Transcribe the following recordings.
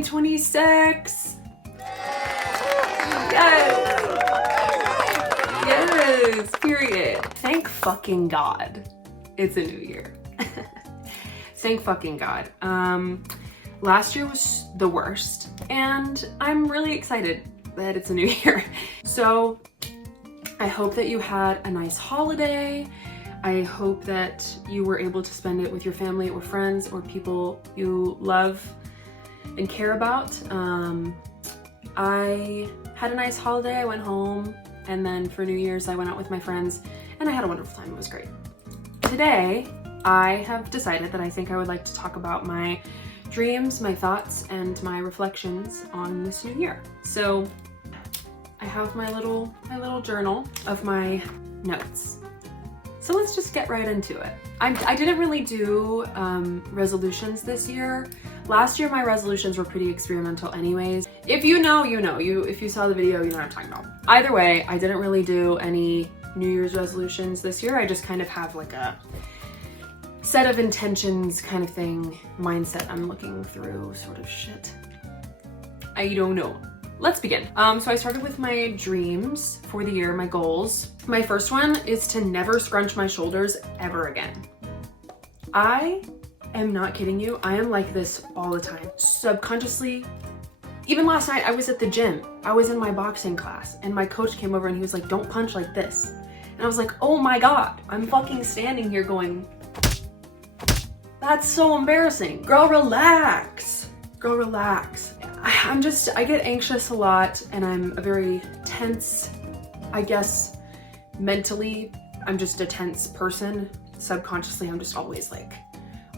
2026. Yes. Yes, period. Thank fucking God it's a new year. Thank fucking God. Last year was the worst, and I'm really excited that it's a new year. So I hope that you had a nice holiday. I hope that you were able to spend it with your family or friends or people you love and care about. I had a nice holiday. I went home, and then for New Year's I went out with my friends and I had a wonderful time. It was great. Today I have decided that I think I would like to talk about my dreams, my thoughts, and my reflections on this new year. So I have my little journal of my notes. So let's just get right into it. I didn't really do resolutions this year. Last year my resolutions were pretty experimental anyways. If you know, you know. If you saw the video, you know what I'm talking about. Either way, I didn't really do any New Year's resolutions this year. I just kind of have like a set of intentions kind of thing, mindset I'm looking through sort of shit. I don't know. Let's begin. So I started with my dreams for the year, my goals. My first one is to never scrunch my shoulders ever again. I am not kidding you. I am like this all the time. Subconsciously, even last night I was at the gym. I was in my boxing class and my coach came over and he was like, don't punch like this. And I was like, oh my God, I'm fucking standing here going, that's so embarrassing. Girl, relax. Girl, relax. I get anxious a lot and I'm a very tense, I guess, mentally, I'm just a tense person. Subconsciously, I'm just always like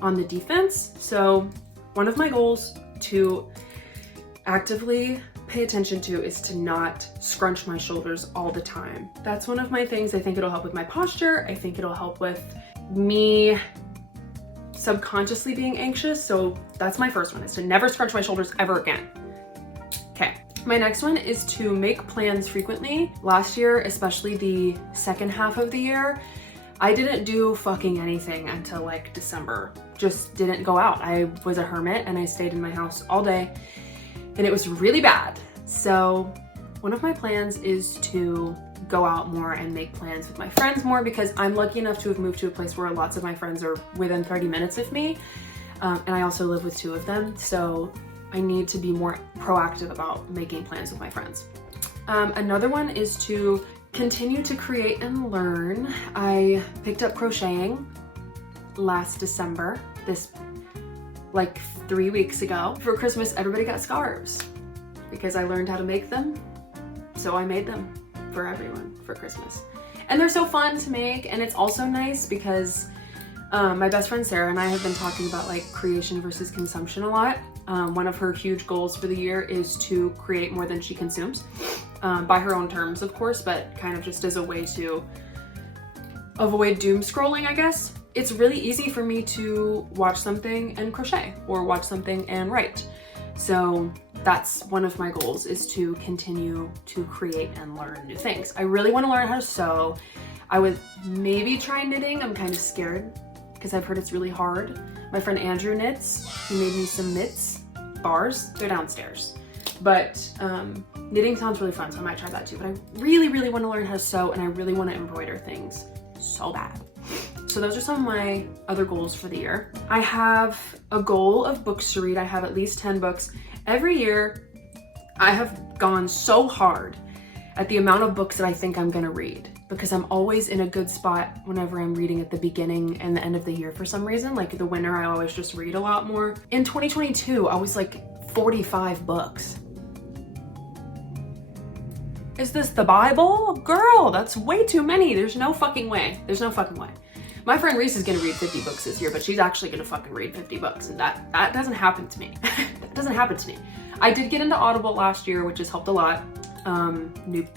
on the defense. So one of my goals to actively pay attention to is to not scrunch my shoulders all the time. That's one of my things. I think it'll help with my posture. I think it'll help with me subconsciously being anxious. So that's my first one, is to never scrunch my shoulders ever again. Okay. My next one is to make plans frequently. Last year, especially the second half of the year, I didn't do fucking anything until like December. Just didn't go out. I was a hermit and I stayed in my house all day and it was really bad. So one of my plans is to go out more and make plans with my friends more, because I'm lucky enough to have moved to a place where lots of my friends are within 30 minutes of me. And I also live with 2 of them. So I need to be more proactive about making plans with my friends. Another one is to continue to create and learn. I picked up crocheting last December, like 3 weeks ago. For Christmas, everybody got scarves because I learned how to make them. So I made them for everyone for Christmas. And they're so fun to make, and it's also nice because my best friend Sarah and I have been talking about like creation versus consumption a lot. One of her huge goals for the year is to create more than she consumes, by her own terms, of course, but kind of just as a way to avoid doom scrolling, I guess. It's really easy for me to watch something and crochet or watch something and write. So that's one of my goals, is to continue to create and learn new things. I really want to learn how to sew. I would maybe try knitting. I'm kind of scared because I've heard it's really hard. My friend Andrew knits. He made me some mitts, bars. They're downstairs. But knitting sounds really fun, so I might try that too. But I really, really want to learn how to sew, and I really want to embroider things so bad. So those are some of my other goals for the year. I have a goal of books to read. I have at least 10 books. Every year, I have gone so hard at the amount of books that I think I'm gonna read, because I'm always in a good spot whenever I'm reading at the beginning and the end of the year for some reason. Like the winter, I always just read a lot more. In 2022, I was like 45 books. Is this the Bible? Girl, that's way too many. There's no fucking way. There's no fucking way. My friend Reese is gonna read 50 books this year, but she's actually gonna fucking read 50 books, and that doesn't happen to me. That doesn't happen to me. I did get into Audible last year, which has helped a lot.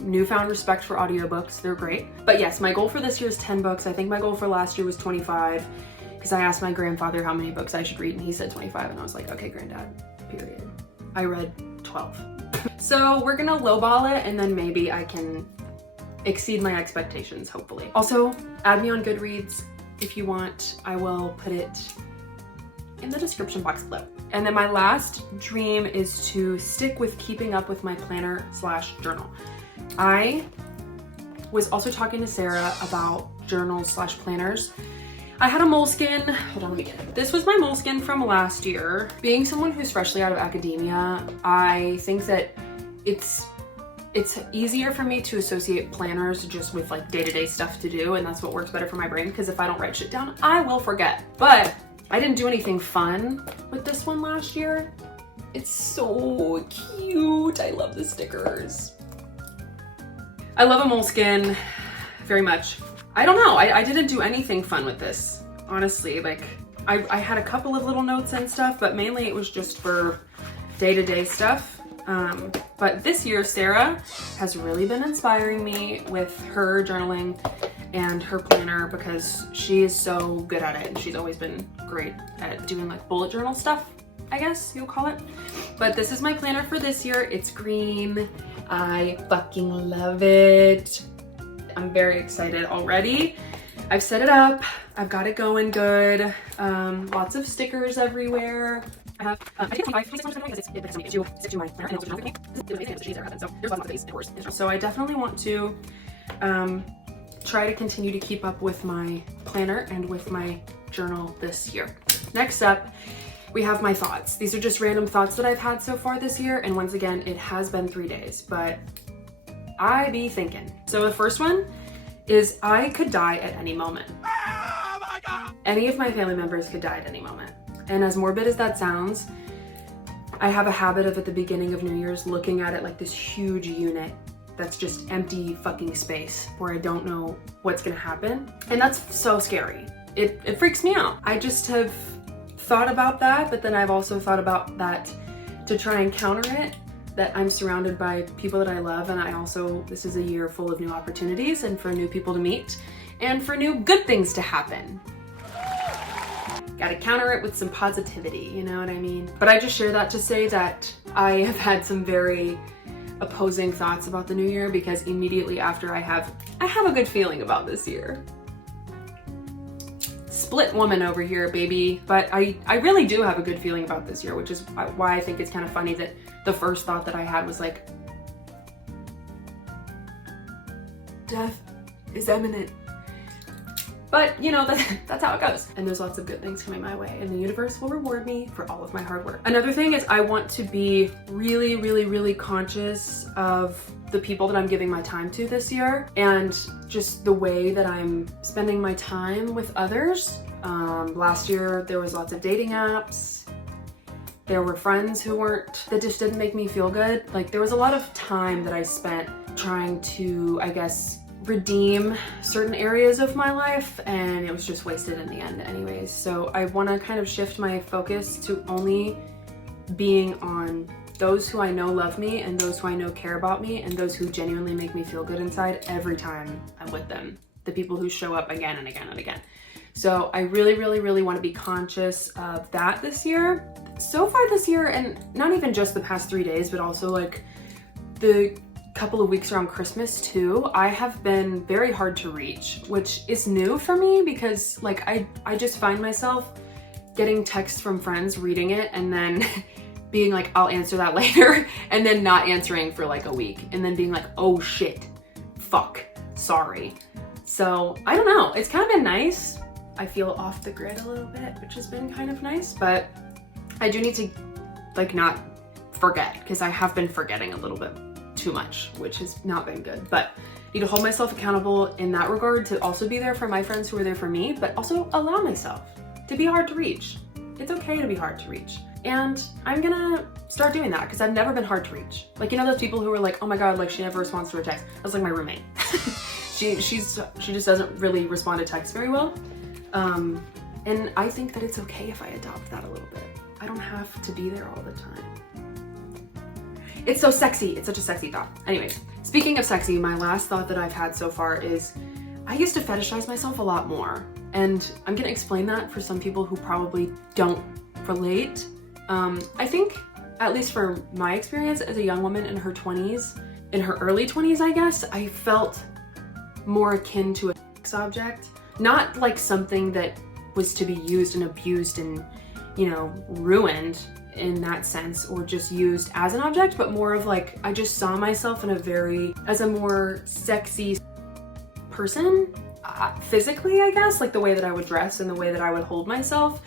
Newfound respect for audiobooks, they're great. But yes, my goal for this year is 10 books. I think my goal for last year was 25, because I asked my grandfather how many books I should read, and he said 25, and I was like, okay, granddad, period. I read 12. So we're gonna lowball it, and then maybe I can exceed my expectations, hopefully. Also, add me on Goodreads if you want. I will put it in the description box below. And then my last dream is to stick with keeping up with my planner / journal. I was also talking to Sarah about journals / planners. I had a moleskin. Hold on, let me get it. This was my moleskin from last year. Being someone who's freshly out of academia, I think that it's easier for me to associate planners just with like day-to-day stuff to do, and that's what works better for my brain, because if I don't write shit down, I will forget. But I didn't do anything fun with this one last year. It's so cute. I love the stickers. I love a moleskin very much. I don't know, I didn't do anything fun with this, honestly. Like, I had a couple of little notes and stuff, but mainly it was just for day-to-day stuff. But this year, Sarah has really been inspiring me with her journaling and her planner, because she is so good at it, and she's always been great at doing like bullet journal stuff, I guess you'll call it. But this is my planner for this year. It's green. I fucking love it. I'm very excited already. I've set it up. I've got it going good. Lots of stickers everywhere. I have, I think 25 pieces because it's to stick to my planner, and also with me. This is amazing that she's there, so there's lots of space, of course. So I definitely want to try to continue to keep up with my planner and with my journal this year. Next up, we have my thoughts. These are just random thoughts that I've had so far this year, and once again, it has been 3 days, but I be thinking. So the first one is I could die at any moment. Oh my God. Any of my family members could die at any moment. And as morbid as that sounds, I have a habit of at the beginning of New Year's looking at it like this huge unit that's just empty fucking space where I don't know what's gonna happen. And that's so scary. It freaks me out. I just have thought about that, but then I've also thought about that to try and counter it, that I'm surrounded by people that I love, and this is a year full of new opportunities and for new people to meet and for new good things to happen. Gotta counter it with some positivity, you know what I mean? But I just share that to say that I have had some very opposing thoughts about the new year, because immediately after I have a good feeling about this year. Split woman over here, baby. But I really do have a good feeling about this year, which is why I think it's kind of funny that the first thought that I had was like, death is imminent. But you know, that's how it goes. And there's lots of good things coming my way, and the universe will reward me for all of my hard work. Another thing is I want to be really, really, really conscious of the people that I'm giving my time to this year, and just the way that I'm spending my time with others. Last year there was lots of dating apps. There were friends that just didn't make me feel good. Like, there was a lot of time that I spent trying to, I guess, redeem certain areas of my life, and it was just wasted in the end anyways. So I want to kind of shift my focus to only being on those who I know love me, and those who I know care about me, and those who genuinely make me feel good inside every time I'm with them. The people who show up again and again and again. So I really, really, really want to be conscious of that this year. So far this year, and not even just the past 3 days, but also like the couple of weeks around Christmas too, I have been very hard to reach, which is new for me, because like I just find myself getting texts from friends, reading it, and then being like, I'll answer that later, and then not answering for like a week, and then being like, oh shit, fuck, sorry. So I don't know, it's kind of been nice. I feel off the grid a little bit, which has been kind of nice, but I do need to like not forget, because I have been forgetting a little bit too much, which has not been good. But I need to hold myself accountable in that regard, to also be there for my friends who are there for me, but also allow myself to be hard to reach. It's okay to be hard to reach. And I'm gonna start doing that, because I've never been hard to reach. Like, you know those people who are like, oh my God, like she never responds to her text. That's like my roommate. she just doesn't really respond to text very well. And I think that it's okay if I adopt that a little bit. I don't have to be there all the time. It's so sexy. It's such a sexy thought. Anyways, speaking of sexy, my last thought that I've had so far is I used to fetishize myself a lot more. And I'm gonna explain that for some people who probably don't relate. I think, at least for my experience as a young woman in her 20s, in her early 20s, I guess, I felt more akin to a sex object. Not like something that was to be used and abused and, you know, ruined in that sense or just used as an object, but more of like, I just saw myself in as a more sexy person, physically, I guess, like the way that I would dress and the way that I would hold myself.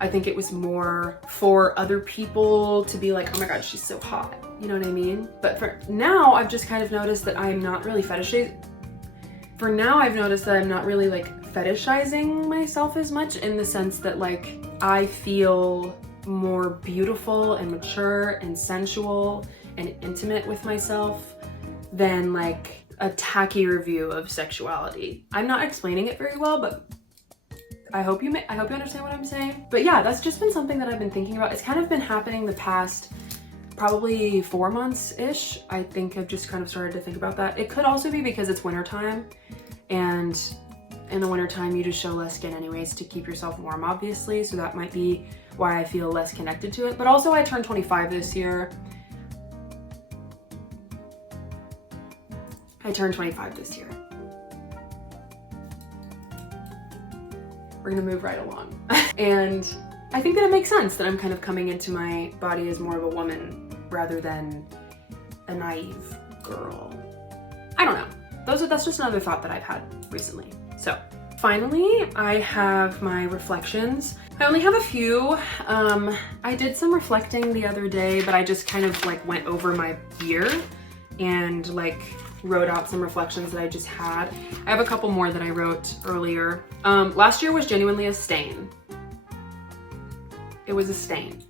I think it was more for other people to be like, oh my God, she's so hot. You know what I mean? But for now, I've just kind of noticed that I'm not really fetishizing myself as much, in the sense that like, I feel more beautiful and mature and sensual and intimate with myself than like a tacky review of sexuality. I'm not explaining it very well, but I hope you understand what I'm saying. But yeah, that's just been something that I've been thinking about. It's kind of been happening the past probably 4 months-ish. I think I've just kind of started to think about that. It could also be because it's wintertime, and in the wintertime you just show less skin anyways to keep yourself warm, obviously, so that might be why I feel less connected to it. But also I turned 25 this year. We're gonna move right along. And I think that it makes sense that I'm kind of coming into my body as more of a woman rather than a naive girl. I don't know. That's just another thought that I've had recently. So finally, I have my reflections. I only have a few. I did some reflecting the other day, but I just kind of like went over my year and like wrote out some reflections that I just had. I have a couple more that I wrote earlier. Last year was genuinely a stain. It was a stain.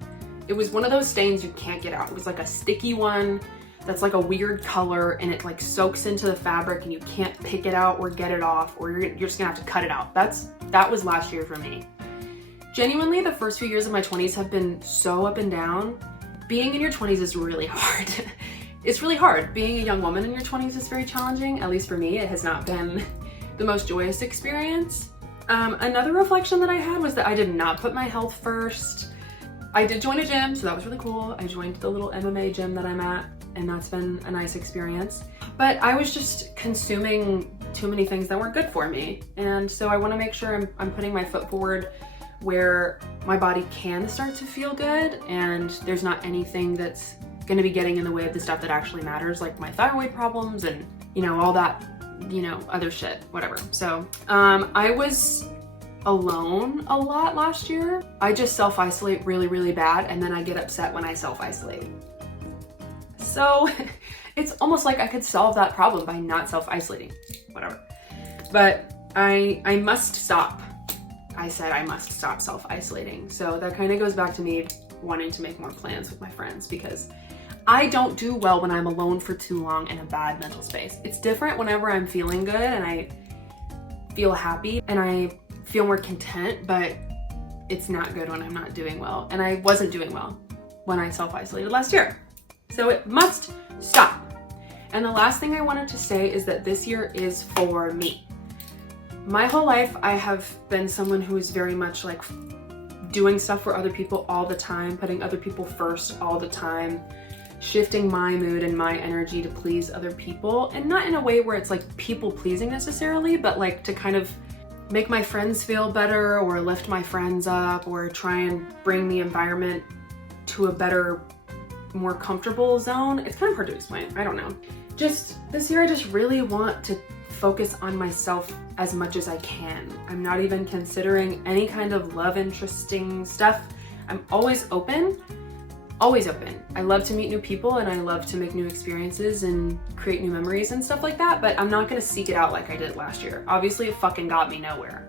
It was one of those stains you can't get out. It was like a sticky one that's like a weird color, and it like soaks into the fabric and you can't pick it out or get it off, or you're just gonna have to cut it out. That was last year for me. Genuinely, the first few years of my 20s have been so up and down. Being in your 20s is really hard. It's really hard. Being a young woman in your 20s is very challenging. At least for me, it has not been the most joyous experience. Another reflection that I had was that I did not put my health first. I did join a gym, so that was really cool. I joined the little MMA gym that I'm at, and that's been a nice experience. But I was just consuming too many things that weren't good for me. And so I want to make sure I'm putting my foot forward where my body can start to feel good, and there's not anything that's going to be getting in the way of the stuff that actually matters, like my thyroid problems and, you know, all that, you know, other shit, whatever. So I was alone a lot last year. I just self-isolate really, really bad, and then I get upset when I self-isolate. So it's almost like I could solve that problem by not self-isolating, whatever. But I must stop. I said I must stop self-isolating. So that kind of goes back to me wanting to make more plans with my friends, because I don't do well when I'm alone for too long in a bad mental space. It's different whenever I'm feeling good and I feel happy and I feel more content, but it's not good when I'm not doing well. And I wasn't doing well when I self-isolated last year. So it must stop. And the last thing I wanted to say is that this year is for me. My whole life, I have been someone who is very much like doing stuff for other people all the time, putting other people first all the time, shifting my mood and my energy to please other people. And not in a way where it's like people pleasing necessarily, but like to kind of make my friends feel better or lift my friends up or try and bring the environment to a better, more comfortable zone. It's kind of hard to explain. I don't know. Just this year, I just really want to focus on myself as much as I can. I'm not even considering any kind of love interesting stuff. I'm always open. Always open. I love to meet new people and I love to make new experiences and create new memories and stuff like that, but I'm not gonna seek it out like I did last year. Obviously, it fucking got me nowhere.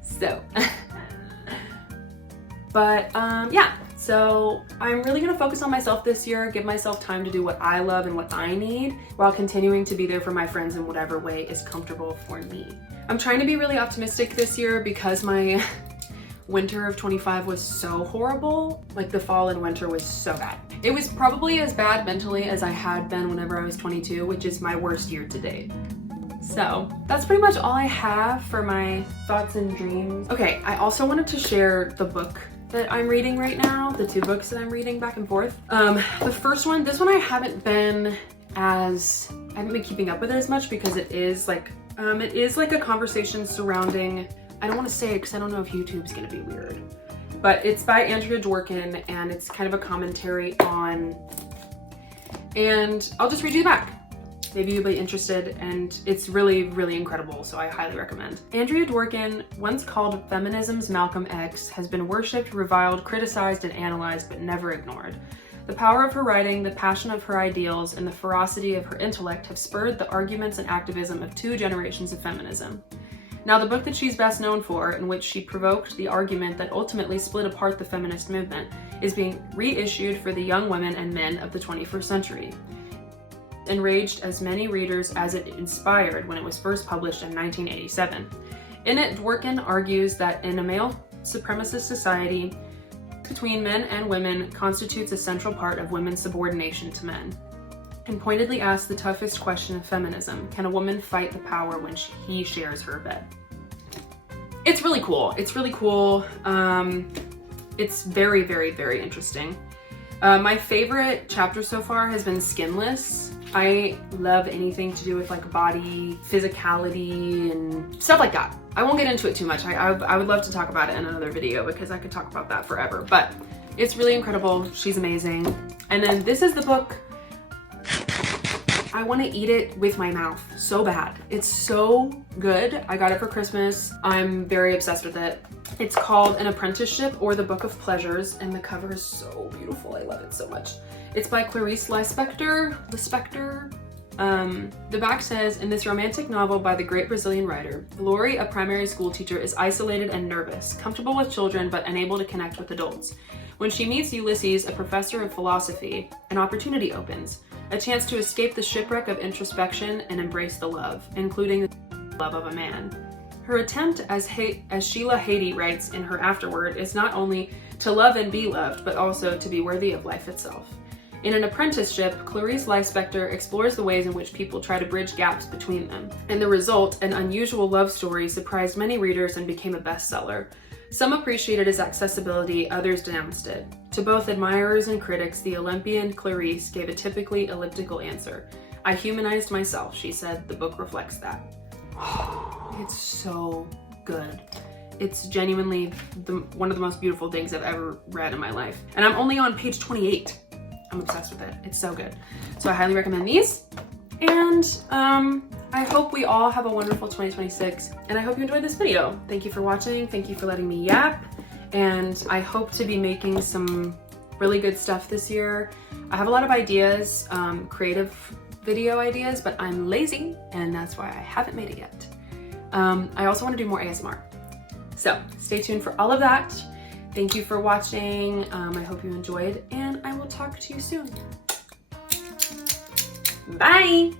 So, but yeah, so I'm really gonna focus on myself this year, give myself time to do what I love and what I need, while continuing to be there for my friends in whatever way is comfortable for me. I'm trying to be really optimistic this year because my winter of 25 was so horrible. Like the fall and winter was so bad. It was probably as bad mentally as I had been whenever I was 22, which is my worst year to date. So that's pretty much all I have for my thoughts and dreams. Okay, I also wanted to share the book that I'm reading right now, the 2 books that I'm reading back and forth. The first one, this one I haven't been keeping up with it as much because it is like a conversation surrounding, I don't want to say it because I don't know if YouTube's gonna be weird. but it's by Andrea Dworkin, and it's kind of a commentary on, and I'll just read you the back. Maybe you'll be interested, and it's really, really incredible, so I highly recommend. Andrea Dworkin, once called feminism's Malcolm X, has been worshipped, reviled, criticized, and analyzed, but never ignored. The power of her writing, the passion of her ideals, and the ferocity of her intellect have spurred the arguments and activism of 2 generations of feminism. Now, the book that she's best known for, in which she provoked the argument that ultimately split apart the feminist movement, is being reissued for the young women and men of the 21st century. Enraged as many readers as it inspired when it was first published in 1987. In it, Dworkin argues that in a male supremacist society, between men and women constitutes a central part of women's subordination to men, and pointedly asks the toughest question of feminism: can a woman fight the power when he shares her bed? It's really cool. It's really cool. It's very, very, very interesting. My favorite chapter so far has been Skinless. I love anything to do with like body, physicality, and stuff like that. I won't get into it too much. I would love to talk about it in another video because I could talk about that forever, but it's really incredible. She's amazing. And then this is the book. I want to eat it with my mouth so bad. It's so good. I got it for Christmas. I'm very obsessed with it. It's called An Apprenticeship or the Book of Pleasures, and the cover is so beautiful. I love it so much. It's by Clarice Lispector. The back says, in this romantic novel by the great Brazilian writer, Lori, a primary school teacher, is isolated and nervous, comfortable with children but unable to connect with adults. When she meets Ulysses, a professor of philosophy, an opportunity opens, a chance to escape the shipwreck of introspection and embrace the love, including the love of a man. Her attempt, as Sheila Haiti writes in her afterword, is not only to love and be loved, but also to be worthy of life itself. In An Apprenticeship, Clarice Lispector explores the ways in which people try to bridge gaps between them. And the result, an unusual love story, surprised many readers and became a bestseller. Some appreciated its accessibility, others denounced it. To both admirers and critics, the Olympian Clarice gave a typically elliptical answer. I humanized myself, she said. The book reflects that. It's so good. It's genuinely one of the most beautiful things I've ever read in my life. And I'm only on page 28. I'm obsessed with it. It's so good. So I highly recommend these. And I hope we all have a wonderful 2026. And I hope you enjoyed this video. Thank you for watching. Thank you for letting me yap. And I hope to be making some really good stuff this year. I have a lot of ideas, creative video ideas, but I'm lazy and that's why I haven't made it yet. I also want to do more ASMR. So stay tuned for all of that. Thank you for watching. I hope you enjoyed, and I will talk to you soon. Bye.